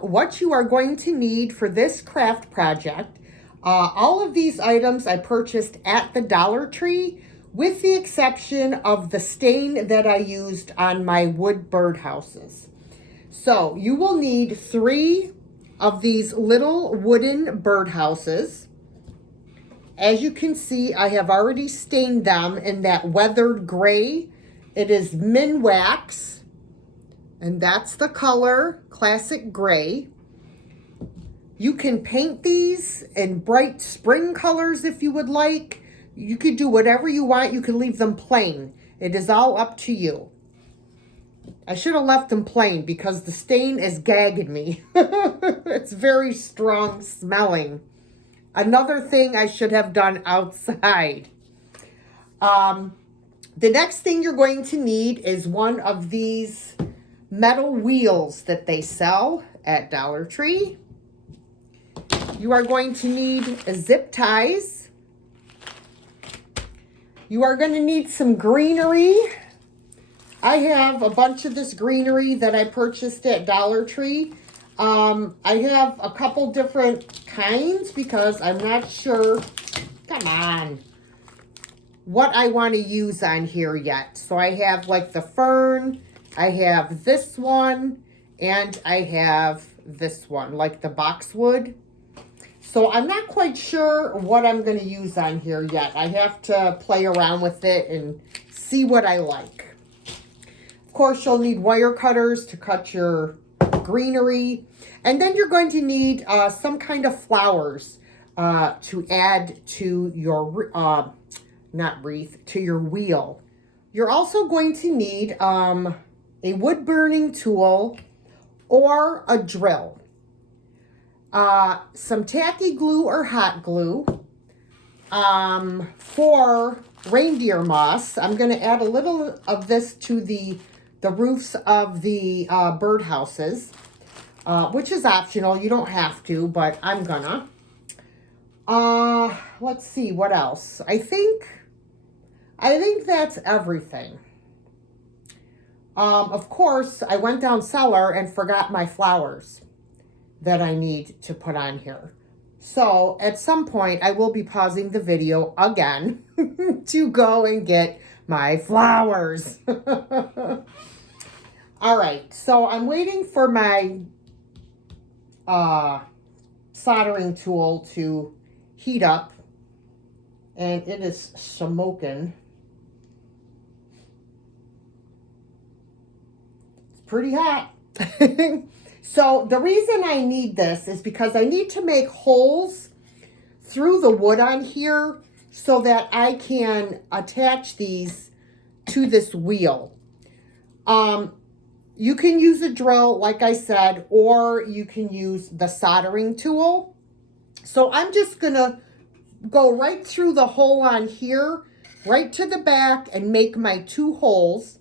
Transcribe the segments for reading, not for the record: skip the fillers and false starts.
what you are going to need for this craft project. All of these items I purchased at the Dollar Tree, with the exception of the stain that I used on my wood birdhouses. So you will need 3 of these little wooden birdhouses. As you can see, I have already stained them in that weathered gray. It is Min Wax, and that's the color, classic gray. You can paint these in bright spring colors if you would like. You could do whatever you want. You can leave them plain. It is all up to you. I should have left them plain because the stain is gagging me. It's very strong smelling. Another thing I should have done outside. The next thing you're going to need is one of these metal wheels that they sell at Dollar Tree. You are going to need zip ties. You are going to need some greenery. I have a bunch of this greenery that I purchased at Dollar Tree. I have a couple different kinds because I'm not sure, come on, what I want to use on here yet. So I have like the fern, I have this one, and I have this one, like the boxwood. So I'm not quite sure what I'm going to use on here yet. I have to play around with it and see what I like. Of course, you'll need wire cutters to cut your greenery. And then you're going to need some kind of flowers to add to your, not wreath, to your wheel. You're also going to need a wood burning tool or a drill. Some tacky glue or hot glue. For reindeer moss, I'm going to add a little of this to the roofs of the birdhouses, which is optional. You don't have to, but I'm gonna. Let's see, what else? I think that's everything. Of course, I went down cellar and forgot my flowers that I need to put on here. So at some point, I will be pausing the video again to go and get my flowers. All right, so I'm waiting for my soldering tool to heat up, and it is smoking. It's pretty hot. So the reason I need this is because I need to make holes through the wood on here so that I can attach these to this wheel. You can use a drill, like I said, or you can use the soldering tool. So I'm just going to go right through the hole on here, right to the back, and make my 2 holes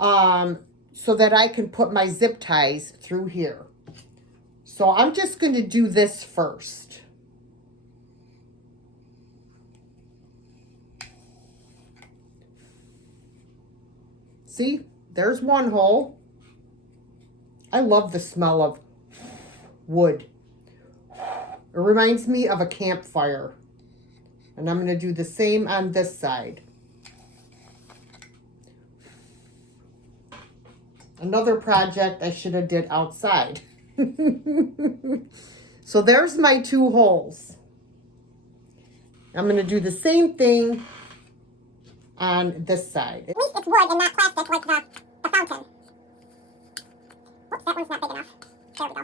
so that I can put my zip ties through here. So I'm just going to do this first. See, there's one hole. I love the smell of wood. It reminds me of a campfire. And I'm going to do the same on this side. Another project I should have did outside. So there's my 2 holes. I'm going to do the same thing on this side. At least it's wood and not plastic like the fountain. Whoops, that one's not big enough. There we go.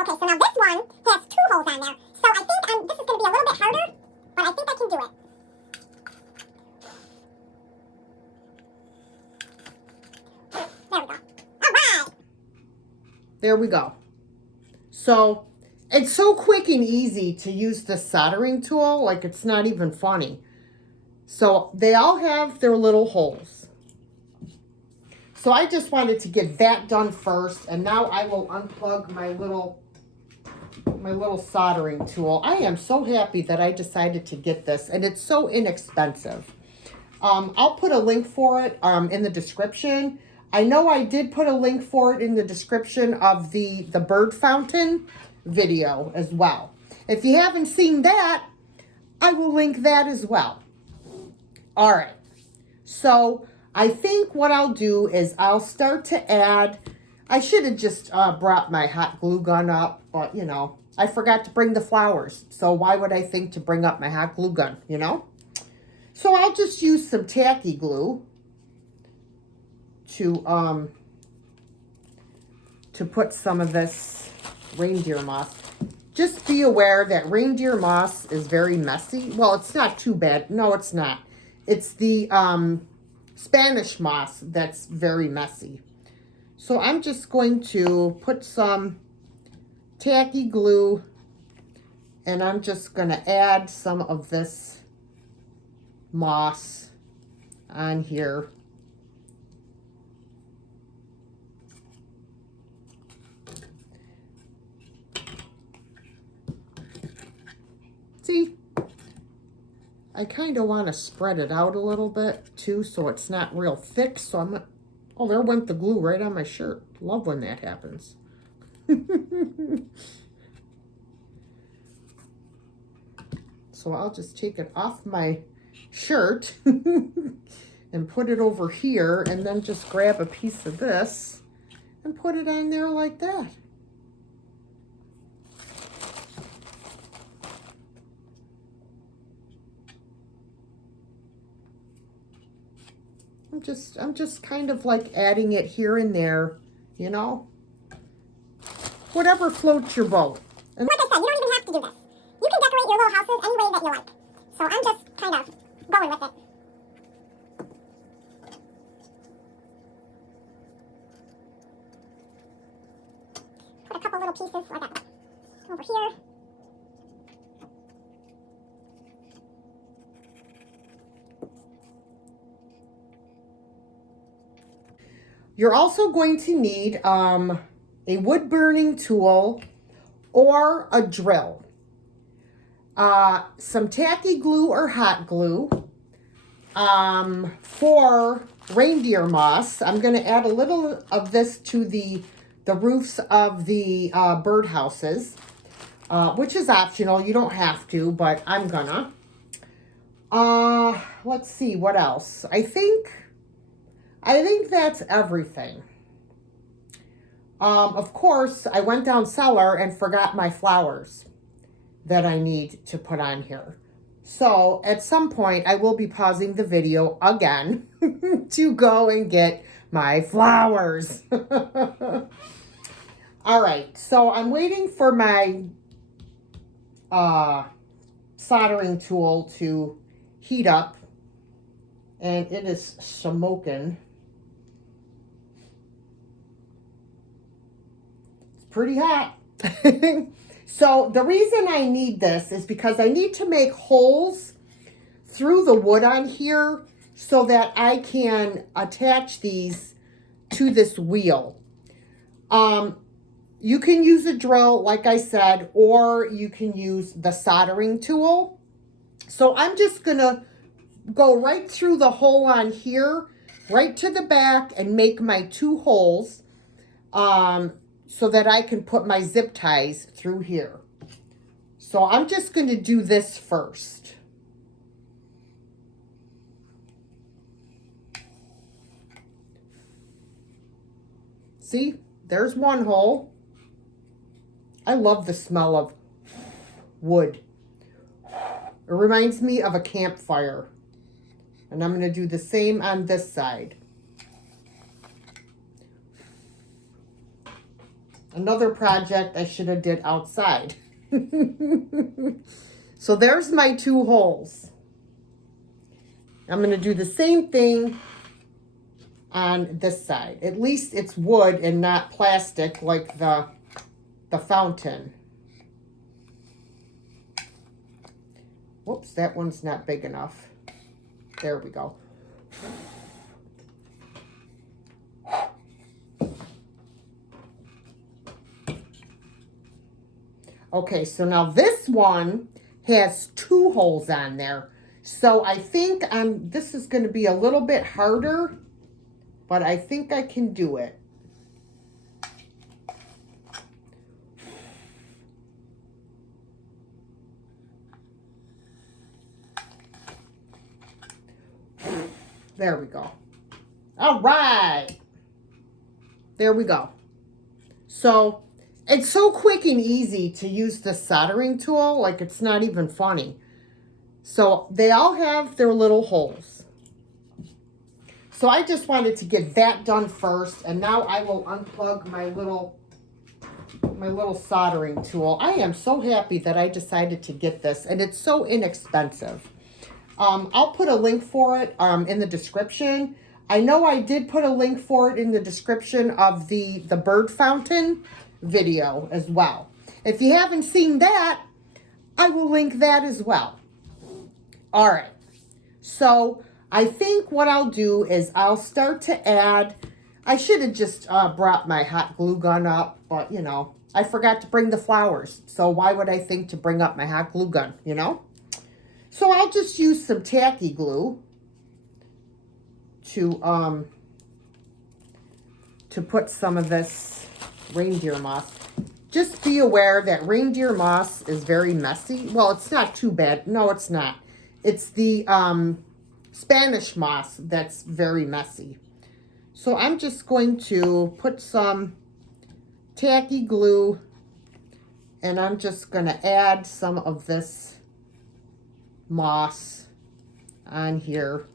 Okay, so now this one has 2 holes on there. So I think this is going to be a little bit harder, but I think I can do it. There we go. All right. There we go. So it's so quick and easy to use the soldering tool, like it's not even funny. So they all have their little holes. So I just wanted to get that done first, and now I will unplug my little soldering tool. I am so happy that I decided to get this, and it's so inexpensive. I'll put a link for it in the description. I know I did put a link for it in the description of the bird fountain video as well. If you haven't seen that, I will link that as well. All right. So I think what I'll do is I'll start to add, I should have just brought my hot glue gun up, but you know, I forgot to bring the flowers. So why would I think to bring up my hot glue gun, you know? So I'll just use some tacky glue to put some of this reindeer moss. Just be aware that reindeer moss is very messy. Well, it's not too bad. No, it's not. It's the Spanish moss that's very messy. So I'm just going to put some tacky glue, and I'm just going to add some of this moss on here. See, I kind of want to spread it out a little bit too, so it's not real thick. So I'm not, oh, there went the glue right on my shirt. Love when that happens. So I'll just take it off my shirt and put it over here, and then just grab a piece of this and put it on there like that. I'm just kind of like adding it here and there, you know, whatever floats your boat. And Like I said, you don't even have to do this. You can decorate your little houses any way that you like. So I'm just kind of going with it. Put a couple little pieces like that over here. you're also going to need a wood burning tool or a drill, some tacky glue or hot glue. For reindeer moss, I'm going to add a little of this to the roofs of the birdhouses, which is optional. You don't have to, but I'm gonna. Let's see, what else? I think that's everything. Of course, I went down cellar and forgot my flowers that I need to put on here. So at some point, I will be pausing the video again to go and get my flowers. All right, so I'm waiting for my soldering tool to heat up, and it is smoking. It's pretty hot. So the reason I need this is because I need to make holes through the wood on here so that I can attach these to this wheel. You can use a drill, like I said, or you can use the soldering tool. So I'm just gonna go right through the hole on here, right to the back, and make my 2 holes so that I can put my zip ties through here. So I'm just going to do this first. See, there's one hole. I love the smell of wood. It reminds me of a campfire. And I'm going to do the same on this side. Another project I should have did outside. So there's my 2 holes. I'm going to do the same thing on this side. At least it's wood and not plastic like the fountain. Whoops, that one's not big enough. There we go. Okay, so now this one has 2 holes on there. So I think this is going to be a little bit harder, but I think I can do it. There we go. All right. There we go. So it's so quick and easy to use the soldering tool, like it's not even funny. So they all have their little holes. So I just wanted to get that done first, and now I will unplug my little soldering tool. I am so happy that I decided to get this, and it's so inexpensive. I'll put a link for it in the description. I know I did put a link for it in the description of the bird fountain video as well. If you haven't seen that, I will link that as well. All right. So I think what I'll do is I'll start to add, I should have just brought my hot glue gun up, but you know, I forgot to bring the flowers. So why would I think to bring up my hot glue gun, you know? So I'll just use some tacky glue to put some of this reindeer moss. Just be aware that reindeer moss is very messy. Well, it's not too bad. No, it's not. It's the Spanish moss that's very messy. So I'm just going to put some tacky glue, and I'm just going to add some of this moss on here.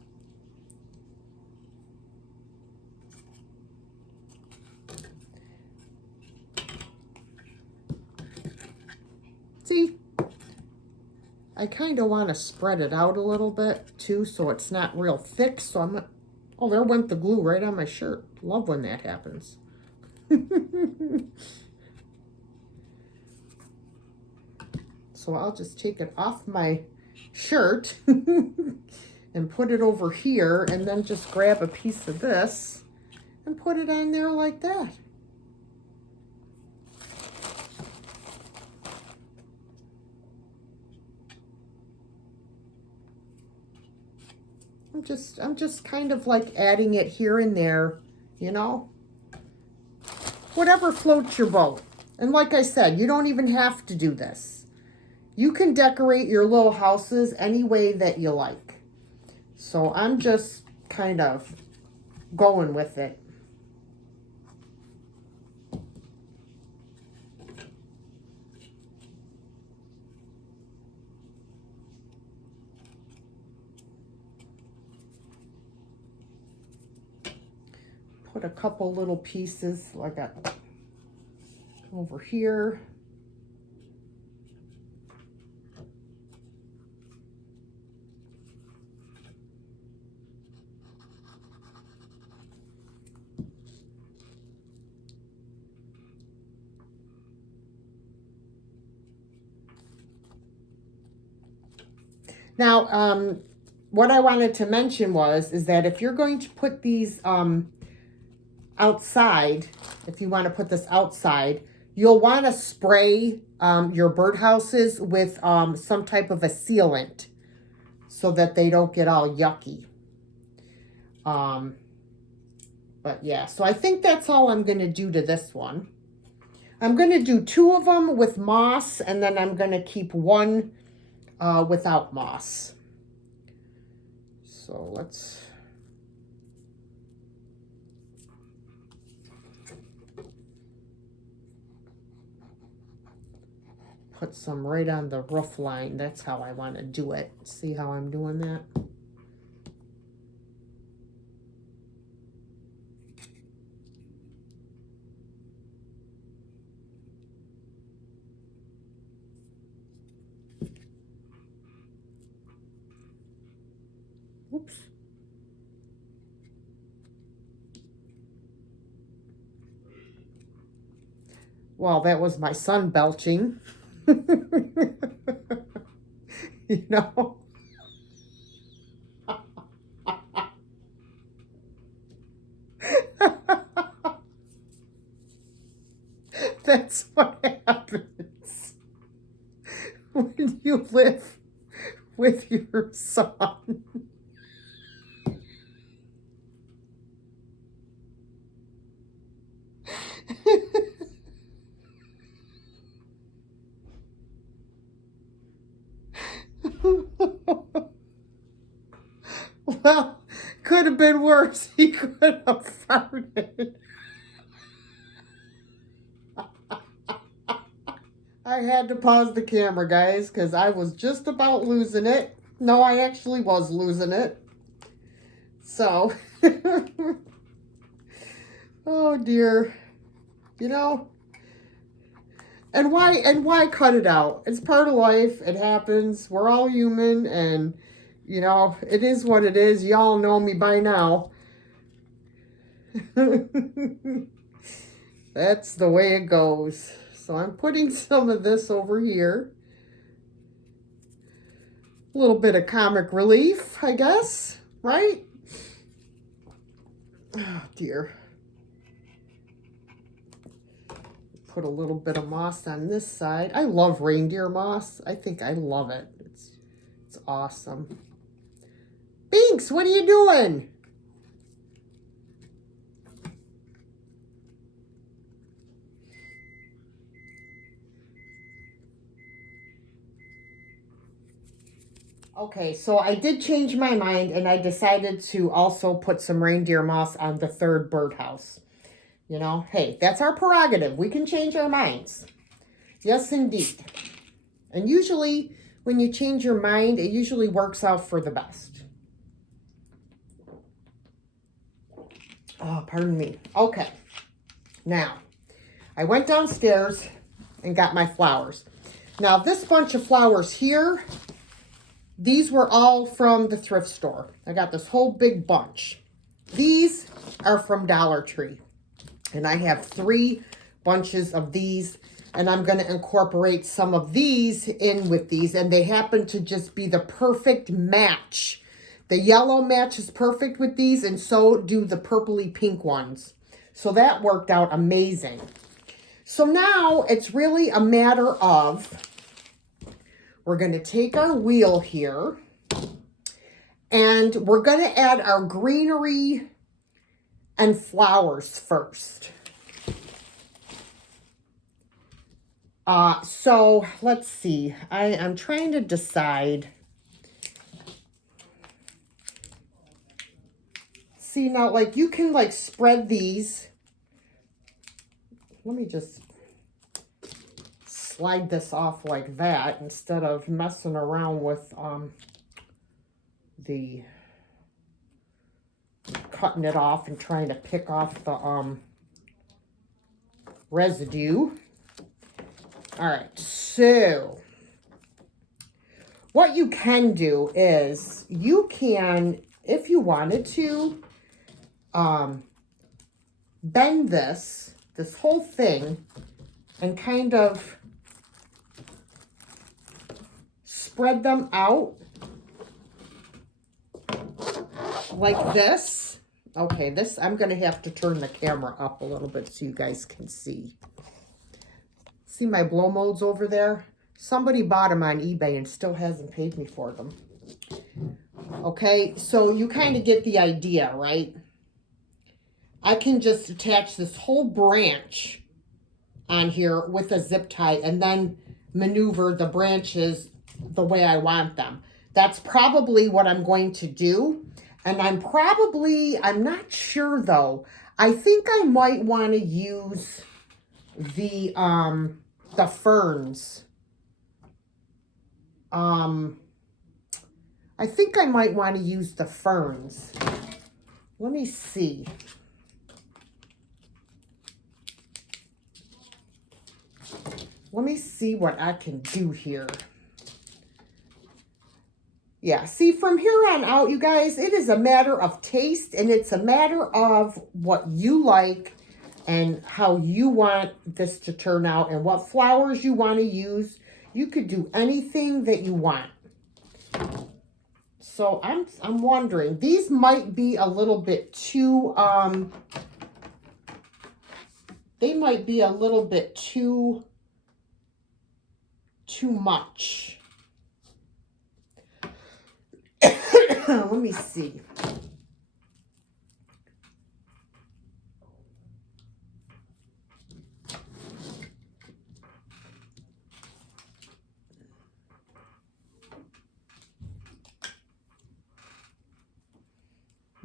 See, I kind of want to spread it out a little bit too, so it's not real thick. So I'm, oh, there went the glue right on my shirt. Love when that happens. So I'll just take it off my shirt and put it over here, and then just grab a piece of this and put it on there like that. I'm just kind of like adding it here and there, you know, whatever floats your boat. And like I said, you don't even have to do this. You can decorate your little houses any way that you like. So I'm just kind of going with it. Put a couple little pieces like that over here. Now, what I wanted to mention is that if you're going to put these outside, if you want to put this outside, you'll want to spray your birdhouses with some type of a sealant so that they don't get all yucky. But yeah, so I think that's all I'm going to do to this one. I'm going to do 2 of them with moss, and then I'm going to keep 1 without moss. So let's put some right on the roof line. That's how I want to do it. See how I'm doing that? Oops. Well, that was my son belching. You know? That's what happens when you live with your son. have been worse. He could have farted. I had to pause the camera, guys, because I was just about losing it. No, I actually was losing it. So, oh dear. You know, and why cut it out? It's part of life. It happens. We're all human, and you know, it is what it is. Y'all know me by now. That's the way it goes. So I'm putting some of this over here. A little bit of comic relief, I guess, right? Oh dear. Put a little bit of moss on this side. I love reindeer moss. I think I love it. It's awesome. Binks, what are you doing? Okay, so I did change my mind and I decided to also put some reindeer moss on the third birdhouse. You know, hey, that's our prerogative. We can change our minds. Yes, indeed. And usually when you change your mind, it usually works out for the best. Oh, pardon me. Okay. Now, I went downstairs and got my flowers. Now, this bunch of flowers here, these were all from the thrift store. I got this whole big bunch. These are from Dollar Tree. And I have 3 bunches of these. And I'm going to incorporate some of these in with these. And they happen to just be the perfect match. The yellow matches perfect with these. And so do the purpley pink ones. So that worked out amazing. So now it's really a matter of... We're going to take our wheel here and we're going to add our greenery and flowers first. So let's see. I'm trying to decide. See now, like you can like spread these. Let me just slide this off like that instead of messing around with the cutting it off and trying to pick off the residue. All right, so what you can do is you can, if you wanted to, bend this whole thing and kind of spread them out like this. Okay, this, I'm going to have to turn the camera up a little bit so you guys can see. See my blow molds over there? Somebody bought them on eBay and still hasn't paid me for them. Okay, so you kind of get the idea, right? I can just attach this whole branch on here with a zip tie and then maneuver the branches the way I want them. That's probably what I'm going to do. And I'm not sure though. I think I might want to use the ferns. I think I might want to use the ferns. Let me see. Let me see what I can do here. Yeah, see, from here on out, you guys, it is a matter of taste, and it's a matter of what you like and how you want this to turn out and what flowers you want to use. You could do anything that you want. So I'm wondering, these might be a little bit too, they might be a little bit too much. Let me see.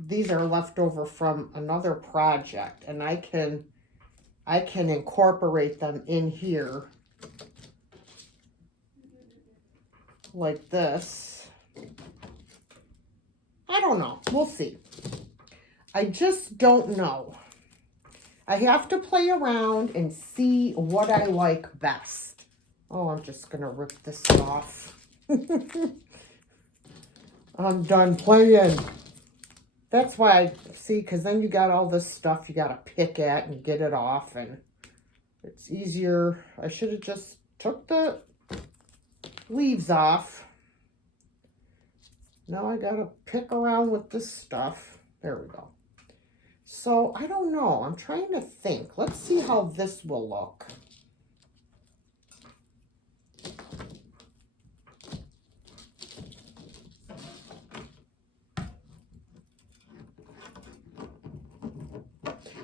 these are left over from another project, and I can incorporate them in here like this. I don't know. We'll see. I just don't know. I have to play around and see what I like best. Oh, I'm just going to rip this off. I'm done playing. That's why I see, because then you got all this stuff you got to pick at and get it off, and it's easier. I should have just took the leaves off. Now I got to pick around with this stuff. There we go. So I don't know. I'm trying to think. Let's see how this will look.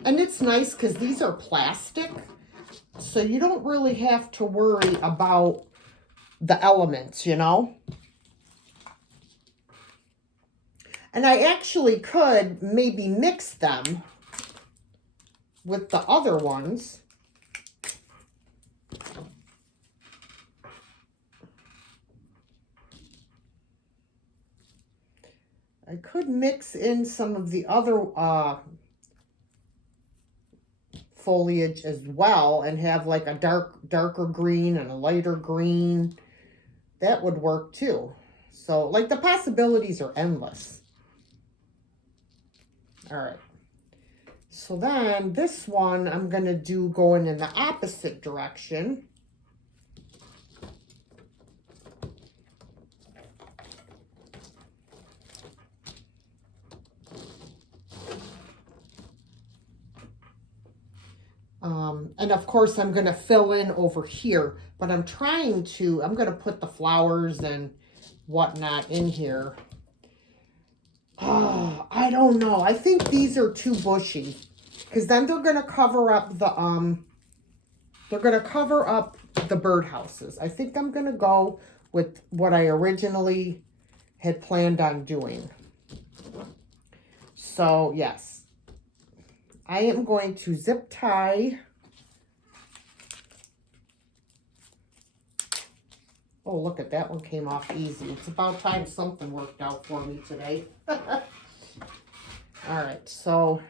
And it's nice because these are plastic, so you don't really have to worry about the elements, you know. And I actually could maybe mix them with the other ones. I could mix in some of the other foliage as well and have like a darker green and a lighter green. That would work too. So like the possibilities are endless. All right. So then this one I'm going to do going in the opposite direction. And of course I'm going to fill in over here, but I'm going to put the flowers and whatnot in here. Oh, I don't know. I think these are too bushy, because then they're going to cover up the, birdhouses. I think I'm going to go with what I originally had planned on doing. So yes, I am going to zip tie. Oh, look at that one, came off easy. It's about time something worked out for me today. All right, so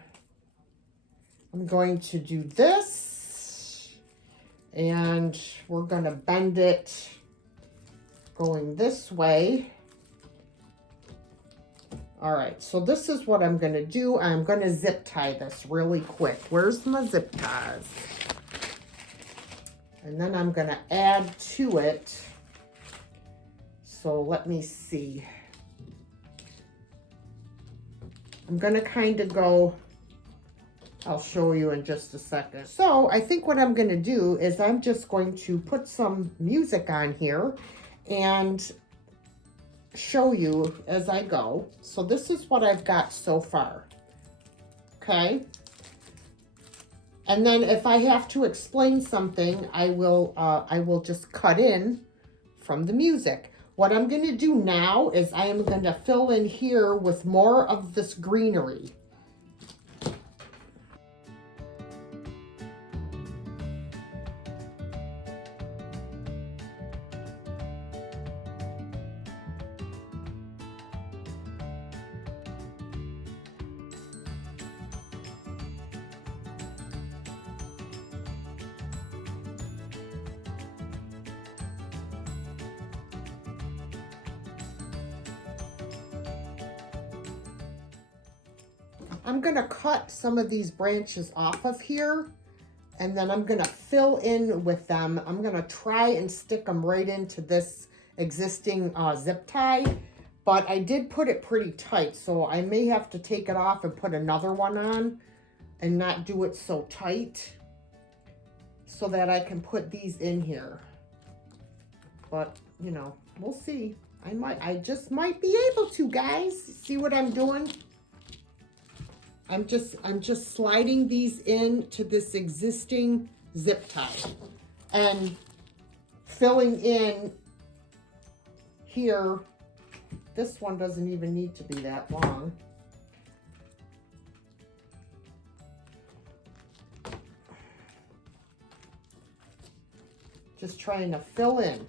I'm going to do this, and we're going to bend it going this way. All right, so this is what I'm going to do. I'm going to zip tie this really quick. Where's my zip ties? And then I'm going to add to it. So let me see. I'm going to kind of go, I'll show you in just a second. So I think what I'm going to do is I'm just going to put some music on here and show you as I go. So this is what I've got so far. Okay. And then if I have to explain something, I will just cut in from the music. What I'm going to do now is I am going to fill in here with more of this greenery. I'm going to cut some of these branches off of here, and then I'm going to fill in with them. I'm going to try and stick them right into this existing zip tie, but I did put it pretty tight, so I may have to take it off and put another one on and not do it so tight so that I can put these in here. But, you know, we'll see. I just might be able to, guys. See what I'm doing? I'm just sliding these into this existing zip tie and filling in here. This one doesn't even need to be that long. Just trying to fill in.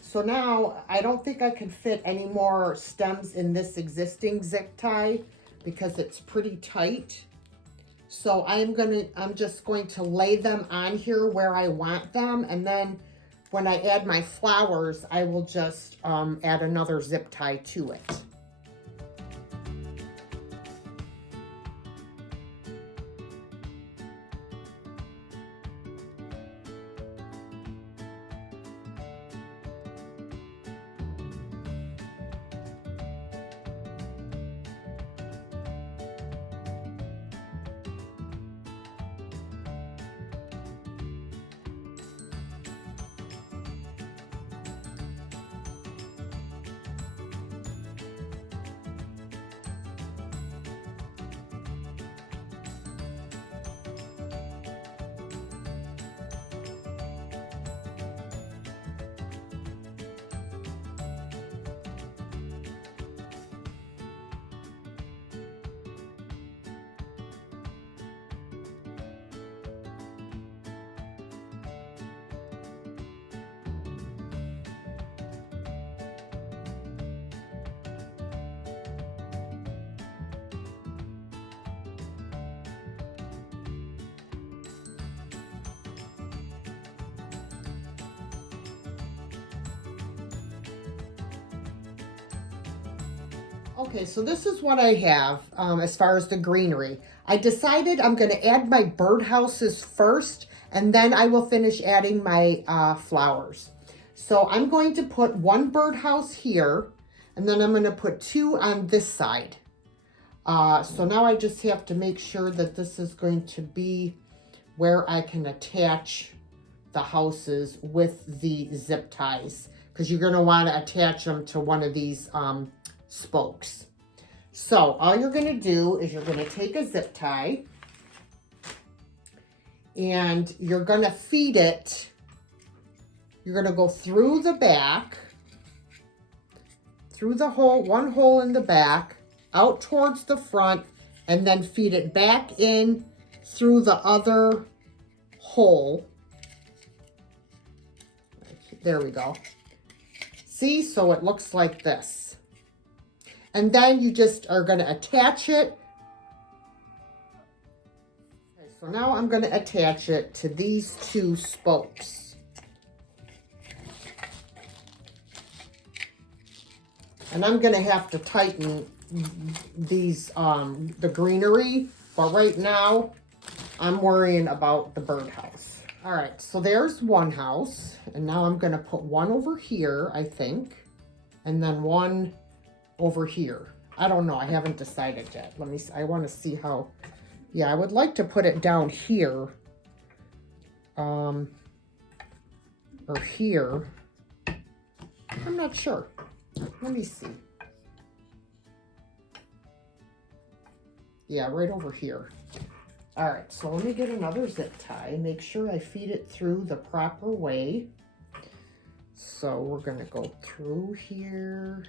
So now I don't think I can fit any more stems in this existing zip tie because it's pretty tight. So I'm just going to lay them on here where I want them, and then when I add my flowers, I will just add another zip tie to it. Okay, so this is what I have as far as the greenery. I decided I'm going to add my birdhouses first, and then I will finish adding my flowers. So I'm going to put one birdhouse here, and then I'm going to put two on this side. So now I just have to make sure that this is going to be where I can attach the houses with the zip ties, because you're going to want to attach them to one of these spokes. So all you're going to do is you're going to take a zip tie and you're going to feed it. You're going to go through the back, through the hole, one hole in the back, out towards the front, and then feed it back in through the other hole. There we go. See, so it looks like this. And then you just are going to attach it. Okay, so now I'm going to attach it to these two spokes. And I'm going to have to tighten these, the greenery. But right now, I'm worrying about the birdhouse. All right, so there's one house. And now I'm going to put one over here, I think. And then one over here. I don't know. I haven't decided yet. Let me see. I want to see how. Yeah, I would like to put it down here. Or here. I'm not sure. Let me see. Yeah, right over here. All right, so let me get another zip tie. Make sure I feed it through the proper way. So we're going to go through here.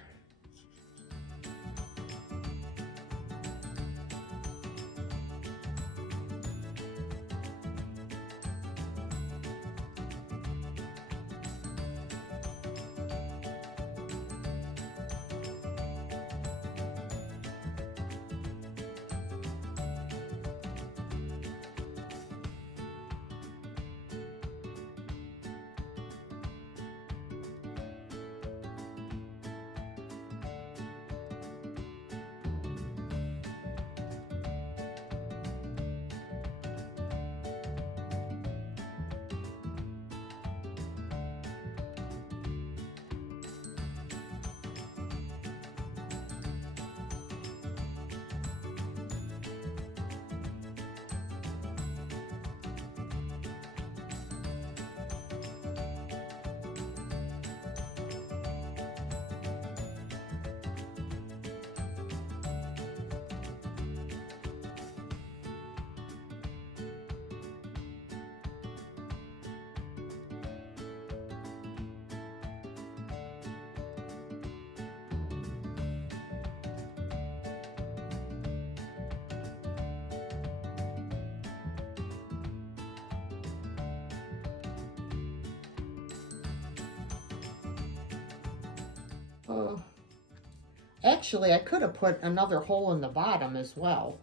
Actually, I could have put another hole in the bottom as well,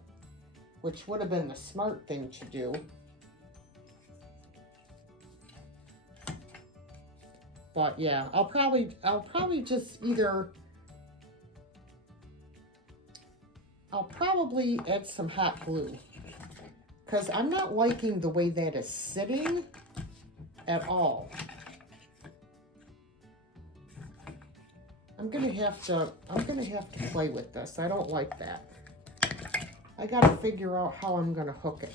which would have been the smart thing to do. But yeah, I'll probably just either, I'll probably add some hot glue, because I'm not liking the way that is sitting at all. I'm gonna have to play with this. I don't like that. I gotta figure out how I'm gonna hook it.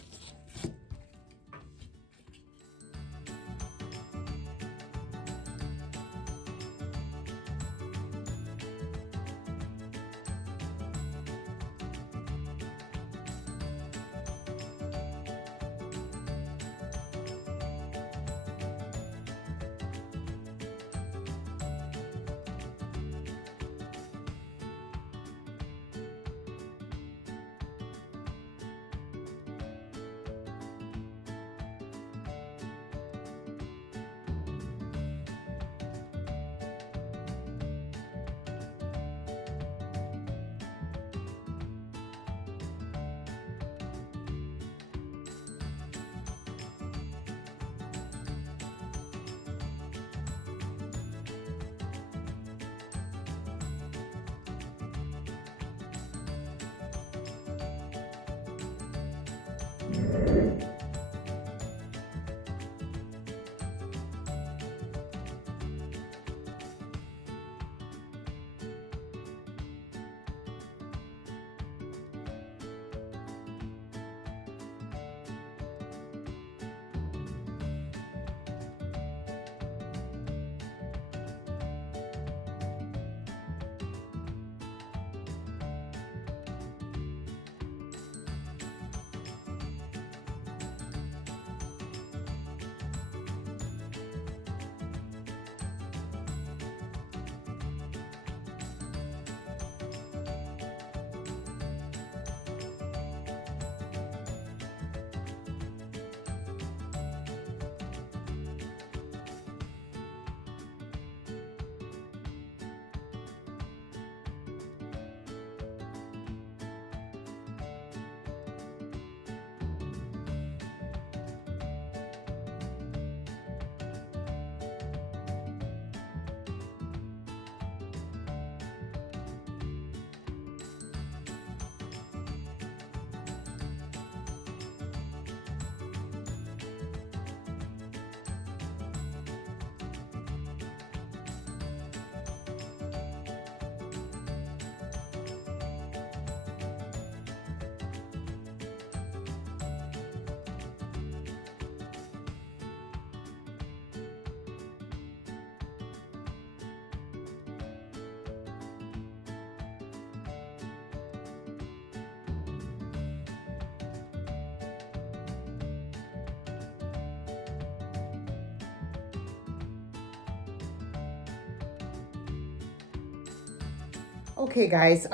Okay, guys,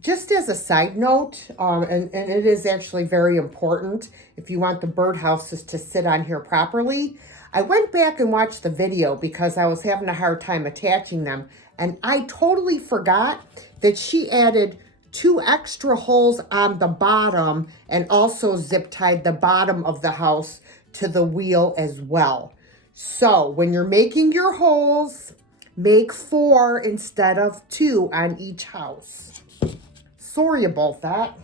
just as a side note, and it is actually very important if you want the birdhouses to sit on here properly, I went back and watched the video because I was having a hard time attaching them, and I totally forgot that she added 2 extra holes on the bottom and also zip tied the bottom of the house to the wheel as well. So when you're making your holes, make 4 instead of 2 on each house. Sorry about that.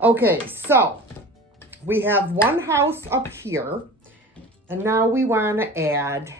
Okay, so we have one house up here, and now we want to add,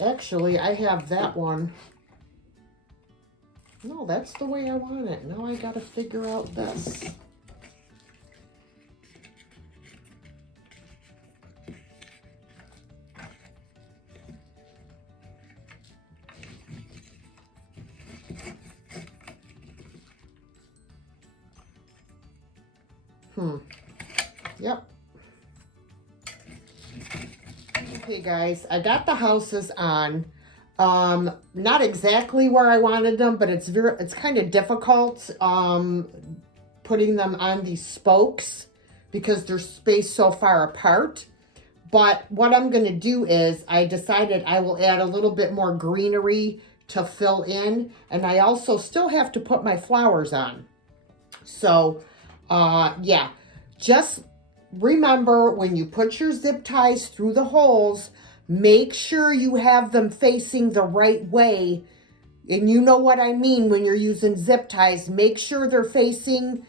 Actually, I have that one. No, that's the way I want it. Now I gotta figure out this. Yep. Okay, guys, I got the houses on. Not exactly where I wanted them, but it's kind of difficult putting them on these spokes because they're spaced so far apart. But what I'm going to do is I decided I will add a little bit more greenery to fill in, and I also still have to put my flowers on. So, yeah, just remember when you put your zip ties through the holes, make sure you have them facing the right way. And you know what I mean when you're using zip ties. Make sure they're facing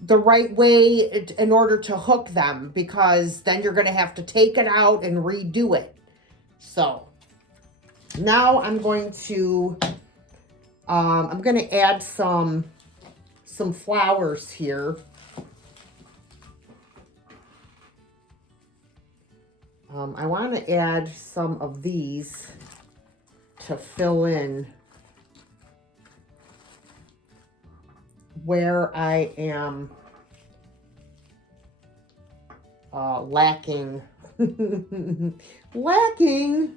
the right way in order to hook them, because then you're going to have to take it out and redo it. So now I'm going to add some flowers here. I want to add some of these to fill in where I am lacking. Lacking.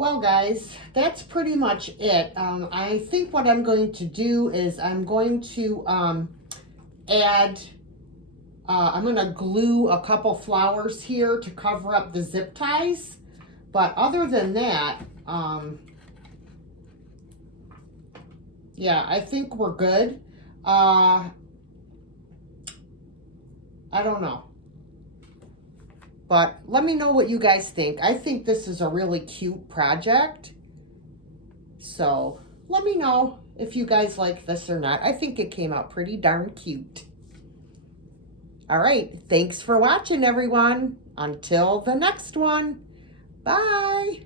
Well, guys, that's pretty much it. I think what I'm going to do is I'm going to add, I'm going to glue a couple flowers here to cover up the zip ties. But other than that, yeah, I think we're good. I don't know. But let me know what you guys think. I think this is a really cute project. So let me know if you guys like this or not. I think it came out pretty darn cute. All right. Thanks for watching, everyone. Until the next one. Bye.